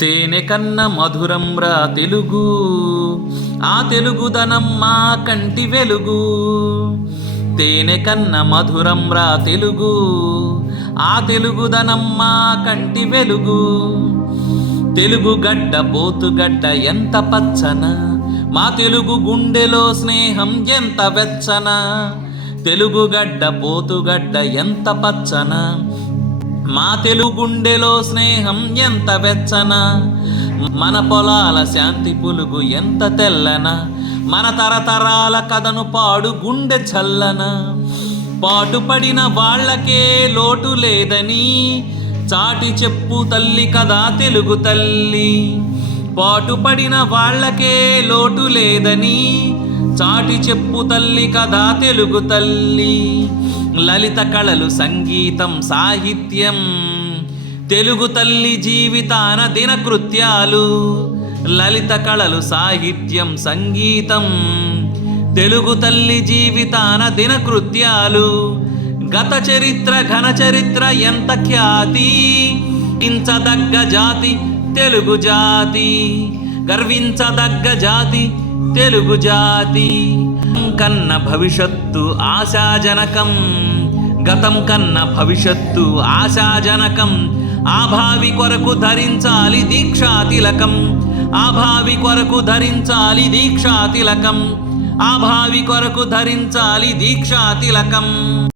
తేనె కన్న మధురం రా తెలుగు. ఆ తెలుగుదనం మా కంటి వెలుగు. తేనె కన్న మధురం రా తెలుగు. ఆ తెలుగుదనం మా కంటి వెలుగు. తెలుగు గడ్డ పోతుగడ్డ ఎంత పచ్చన. మా తెలుగు గుండెలో స్నేహం ఎంత వెచ్చన. తెలుగు గడ్డ పోతుగడ్డ ఎంత పచ్చన. మా తెలుగు గుండెలో స్నేహం ఎంత వెచ్చన? మన పొలాల శాంతి పులుగు ఎంత తెల్లన? మన తరతరాల కథను పాడు గుండె చల్లన? పాటుపడిన వాళ్ళకే లోటు లేదని చాటి చెప్పు తల్లి కదా తెలుగు తల్లి. పాటుపడిన వాళ్ళకే లోటు లేదని చాటి చెప్పు తల్లి కదా తెలుగు తల్లి. లలిత కళలు సంగీతం సాహిత్యం. తెలుగు తల్లి జీవితాన దినకృత్యాలు. లలిత కళలు సాహిత్యం సంగీతం. తెలుగు తల్లి జీవితాన దినకృత్యాలు. గత చరిత్ర ఘన చరిత్ర ఎంత ఖ్యాతి? ఇంచదగ్గ జాతి తెలుగు జాతి. గర్వించదగ్గ జాతి తెలుగు జాతి. కన్న భవిష్యత్తు ఆశాజనకం. గతం కన్న భవిష్యత్తు ఆశాజనకం. ఆభావి కొరకు ధరించాలి దీక్షాతిలకం ఆభావి కొరకు ధరించాలి దీక్షాతిలకం ఆభావి కొరకు ధరించాలి దీక్షాతిలకం